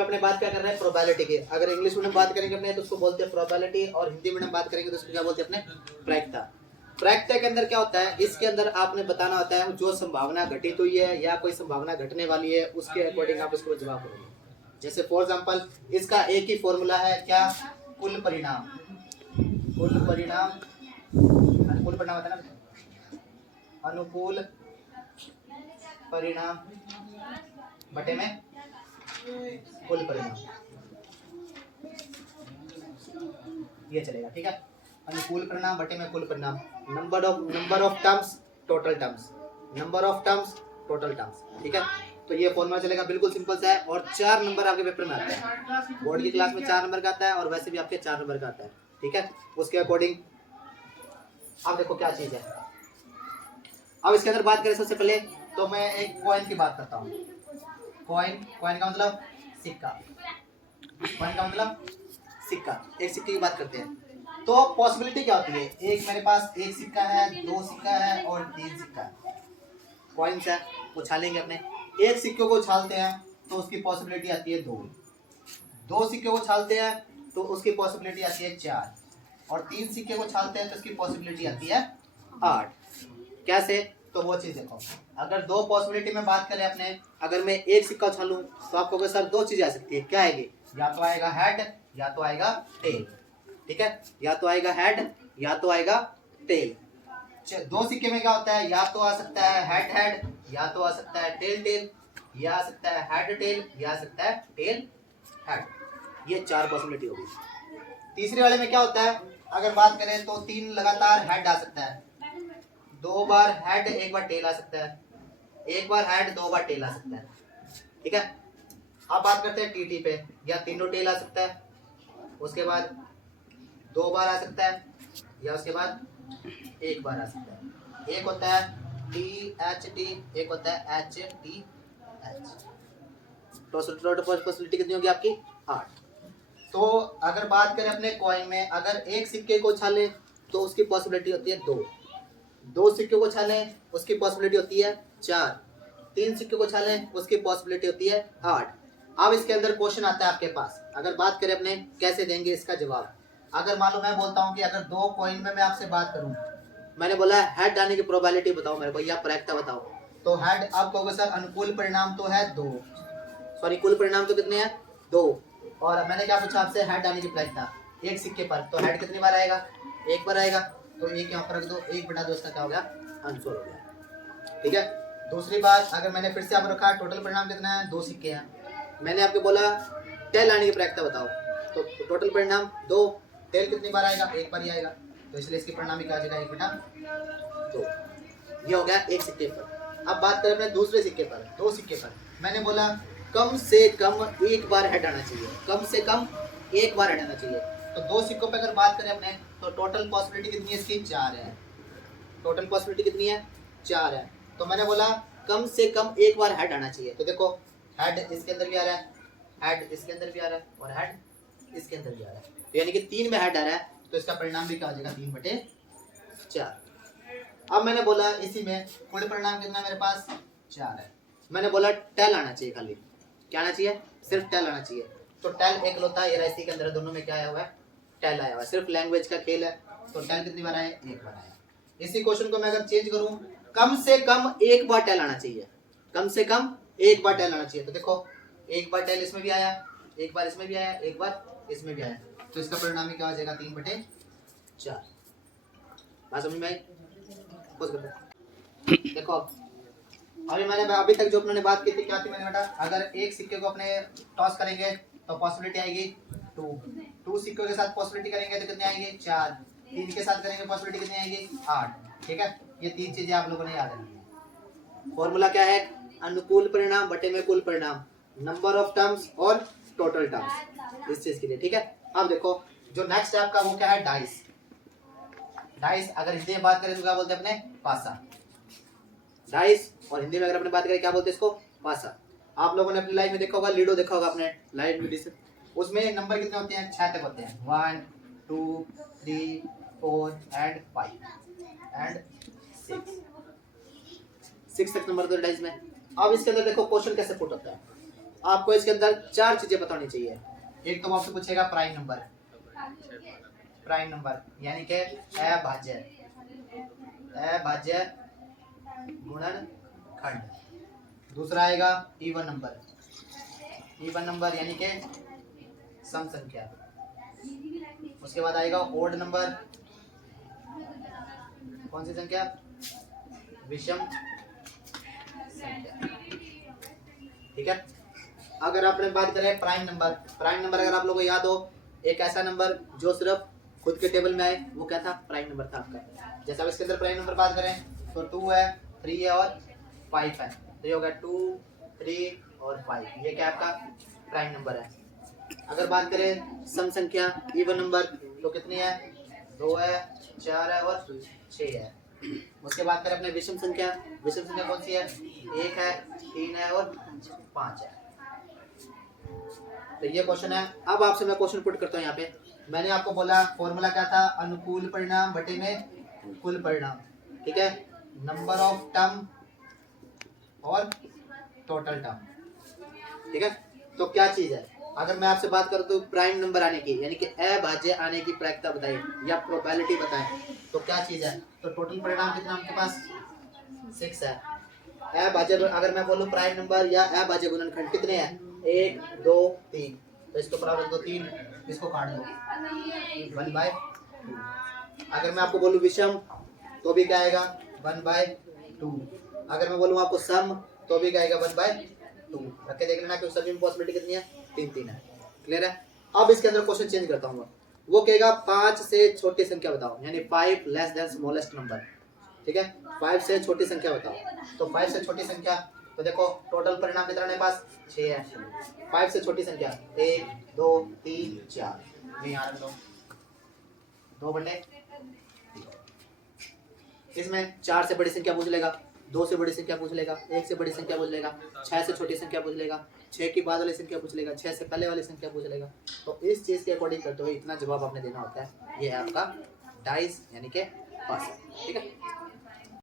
में अपने बात क्या कर रहे हैं, प्रोबेबिलिटी की। अगर इंग्लिश मीडियम बात करेंगे अपने तो उसको बोलते हैं प्रोबेबिलिटी, और हिंदी मीडियम बात करेंगे तो उसको क्या बोलते हैं अपने, प्रायिकता। प्रायिकता के अंदर क्या होता है, इसके अंदर आपने बताना होता है जो संभावना घटित हुई है या कोई संभावना घटने वाली है उसके अकॉर्डिंग आप इसको जवाब करोगे। जैसे फॉर एग्जांपल इसका एक ही फॉर्मूला है क्या, कुल परिणाम। कुल परिणाम, अनुकूल परिणाम होता है ना, अनुकूल परिणाम बटे में कुल परिणाम, ये चलेगा। ठीक है, अनुकूल परिणाम बटे में कुल परिणाम। Number of terms total terms, number of terms total terms. ठीक है, तो ये फॉर्मूला चलेगा, बिल्कुल सिंपल सा है। और 4 नंबर आपके पेपर में आता है, बोर्ड की क्लास में 4 नंबर का आता है और वैसे भी आपके 4 नंबर का आता है। ठीक है, उसके अकॉर्डिंग आप देखो क्या चीज है। अब इसके अंदर बात करें सबसे पहले तो मैं एक कॉइन की बात करता हूँ। कॉइन का मतलब सिक्का, कॉइन का मतलब सिक्का, एक सिक्के की बात करते हैं। तो पॉसिबिलिटी क्या होती है, एक मेरे पास एक सिक्का है, 2 सिक्का है और 3 सिक्का है। कॉइन्स है, उछालेंगे अपने, एक सिक्के को उछालते हैं तो उसकी पॉसिबिलिटी आती है 2, 2 सिक्के को उछालते हैं तो उसकी पॉसिबिलिटी आती है 4, और 3 सिक्के को उछालते हैं तो उसकी पॉसिबिलिटी आती है 8। कैसे, तो वो चीज देखो। अगर 2 पॉसिबिलिटी में बात करें अपने, अगर मैं एक सिक्का उछालूं तो आपको कहोगे सर 2 चीजें आ सकती है, क्या आएगी, या तो आएगा हेड या तो आएगा टेल। ठीक है, या तो आएगा हेड या तो आएगा टेल। 2 सिक्के में क्या होता है, या तो आ सकता है हेड हेड, या तो आ सकता है टेल टेल, या आ सकता है हेड टेल, या आ सकता है टेल हेड। ये 4 पॉसिबिलिटी होगी। तीसरे वाले में क्या होता है, अगर बात करें तो 3 लगातार हेड आ सकता है, 2 बार हेड 1 बार टेल आ सकता है, 1 बार हेड 2 बार टेल आ सकता है। ठीक है, अब बात करते हैं टीटी पे, या तीनों टेल आ सकता है, उसके बाद 2 बार आ सकता है, या उसके बाद 1 बार आ सकता है। एक होता है टी एच टी, एक होता है H T H. Total possibility कितनी होगी आपकी, 8। तो अगर बात करें अपने कॉइन में, अगर एक सिक्के को उछाले तो उसकी पॉसिबिलिटी होती है 2, 2 सिक्के को उछाले उसकी पॉसिबिलिटी होती है 4, 3 सिक्के को उछाले उसकी पॉसिबिलिटी होती है 8। अब इसके अंदर क्वेश्चन आता है आपके पास, अगर बात करें अपने कैसे देंगे इसका जवाब। अगर मान लो मैं बोलता हूँ कि अगर 2 कॉइन में मैं आपसे बात करूँ, मैंने बोला हेड आने की प्रोबेबिलिटी बताओ मेरे को या प्रायिकता बताओ, तो हेड आप कहोगे सर अनुकूल परिणाम तो है 2, सॉरी कुल परिणाम तो कितने हैं 2, और मैंने क्या पूछा आपसे, हेड आने की प्रायिकता एक सिक्के पर, तो हेड कितनी बार आएगा, 1 बार आएगा, तो एक यहाँ पर रख दो, 1/2 इसका क्या हो गया, आंसर हो गया। ठीक है, दूसरी बात, अगर मैंने फिर से आप रखा टोटल परिणाम कितना है, 2 सिक्के हैं, मैंने आपको बोला टेल आने की प्रायिकता बताओ, तो टोटल परिणाम 2, टेल कितनी बार आएगा, 1 बार ही आएगा, तो इसलिए इसकी परिणामी क्या आ जाएगा 1/2। ये हो गया एक सिक्के पर। अब बात करें अपने दूसरे सिक्के पर, 2 सिक्के पर, मैंने बोला कम से कम 1 बार हेड आना चाहिए, कम से कम 1 बार हेड आना चाहिए। तो 2 सिक्कों पे अगर बात करें अपने, तो टोटल पॉसिबिलिटी कितनी है इसकी, 4 है। टोटल पॉसिबिलिटी कितनी है, 4 है। तो मैंने बोला कम से कम 1 बार हेड आना चाहिए, तो देखो हेड इसके अंदर भी आ रहा है, हेड इसके अंदर भी आ रहा है, और हेड इसके अंदर भी आ रहा है, तो यानी कि 3 में हेड आ रहा है, तो इसका परिणाम भी क्या हो जाएगा 3/4। अब मैंने बोला इसी में कुल परिणाम कितना मेरे पास 4 है, मैंने बोला टेल आना चाहिए, खाली क्या आना चाहिए, सिर्फ टेल आना चाहिए। तो टेल एक लोता है, इसी के अंदर दोनों में क्या आया हुआ है, टेल आया हुआ है, सिर्फ लैंग्वेज का खेल है। तो टेल कितनी बार आया, 1 बार आया। इसी क्वेश्चन को मैं अगर चेंज करूं, कम से कम 1 बार टेल आना चाहिए, कम से कम 1 बार टेल आना चाहिए, तो देखो 1 बार टेल इसमें भी आया, 1 बार इसमें भी आया, 1 बार इसमें भी आया, तो इसका परिणाम क्या हो जाएगा 3/4। बात समझ में आई, देखो अभी मैंने अभी तक जो अपने बात की थी क्या थी मैंने बेटा, अगर एक सिक्के को अपने टॉस करेंगे तो पॉसिबिलिटी आएगी 2, 2 सिक्कों के साथ पॉसिबिलिटी करेंगे तो कितने आएंगे 4, 3 के साथ करेंगे पॉसिबिलिटी कितनी आएगी 8। ठीक है, ये 3 चीजें आप लोगों ने याद रखनी है। फॉर्मूला क्या है, अनुकूल परिणाम बटे में कुल परिणाम, नंबर ऑफ टर्म्स और टोटल टर्म्स, इस चीज के लिए। ठीक है, अब देखो जो नेक्स्ट है आपका वो क्या है, डाइस। डाइस अगर हिंदी में बात करें तो क्या बोलते हैं अपने, पासा। डाइस और हिंदी में अगर अपने बात करें क्या बोलते हैं इसको, पासा। आप लोगों ने अपनी लाइफ में देखा होगा, लूडो देखा होगा अपने लाइफ में, उसमें नंबर कितने होते हैं, 6 तक होते हैं, 1 2 3 4 एंड 5 एंड 6 तक नंबर होते हैं डाइस में। अब इसके अंदर देखो क्वेश्चन कैसे पुट होता है, आपको इसके अंदर 4 चीजें पता होनी चाहिए। एक तो वो आपसे पूछेगा प्राइम नंबर, यानी कि अभाज्य गुणनखंड। दूसरा आएगा इवन नंबर यानी कि सम संख्या। उसके बाद आएगा ओड नंबर, कौन सी संख्या, विषम संख्या। ठीक है। अगर आपने बात करें प्राइम नंबर अगर आप लोगों को याद हो, एक ऐसा नंबर जो सिर्फ खुद के टेबल में आए, वो क्या था, प्राइम नंबर था आपका। जैसे अब इसके अंदर प्राइम नंबर बात करें तो 2 है, 3 है और 5 है, तो ये होगा 2, 3 और 5, ये क्या आपका प्राइम नंबर है। अगर बात करें सम संख्या, इवन नंबर, तो कितनी है, 2 है, 4 है और 6 है। उसके बाद करें अपने विषम संख्या कौन सी है, 1 है, 3 है और 5 है। तो ये क्वेश्चन है। अब आपसे मैं क्वेश्चन पुट करता हूँ यहाँ पे। मैंने आपको बोला फॉर्मूला क्या था, अनुकूल परिणाम बटे में कुल परिणाम। ठीक है, नंबर ऑफ टर्म और टोटल टर्म। ठीक है, तो क्या चीज है, अगर मैं आपसे बात करूं तो प्राइम नंबर आने की यानी कि अभाज्य आने की प्रायिकता बताइए या प्रोबेबिलिटी बताएं, तो क्या चीज है, तो टोटल परिणाम कितना आपके पास 6 है। अभाज्य अगर मैं बोलूं प्राइम नंबर या अभाज्य गुणनखंड कितने हैं, 1 2 3, तो इसको बराबर रख दो 3, इसको काट दो 1/2। अगर मैं आपको बोलूं विषम तो भी क्या आएगा 1/2। अगर मैं बोलूं आपको सम तो भी क्या आएगा 1/2। रख के देख लेना कि सभी में पॉसिबिलिटी कितनी है, 3 है। क्लियर है। अब इसके अंदर क्वेश्चन चेंज करता हूँ, वो कहेगा 5 से छोटी संख्या बताओ, यानी 5 लेस देन स्मॉलेस्ट नंबर। ठीक है, 5 से छोटी संख्या बताओ। तो 5 से छोटी संख्या, तो देखो टोटल परिणाम कितना है पास 6 है। 5 से छोटी संख्या 1 2 3 4, ये यहाँ रख दो 2 बटे। इसमें 4 से बड़ी संख्या पूछ लेगा, 2 से बड़ी संख्या पूछ लेगा, 1 से बड़ी संख्या पूछ लेगा, 6 से छोटी संख्या पूछ लेगा, 6 के बाद वाली संख्या पूछ लेगा, 6 से पहले वाली संख्या पूछ लेगा। तो इस चीज के अकॉर्डिंग करते हुए इतना जवाब आपने देना होता है। ये है आपका डाइस यानी कि पास। ठीक है।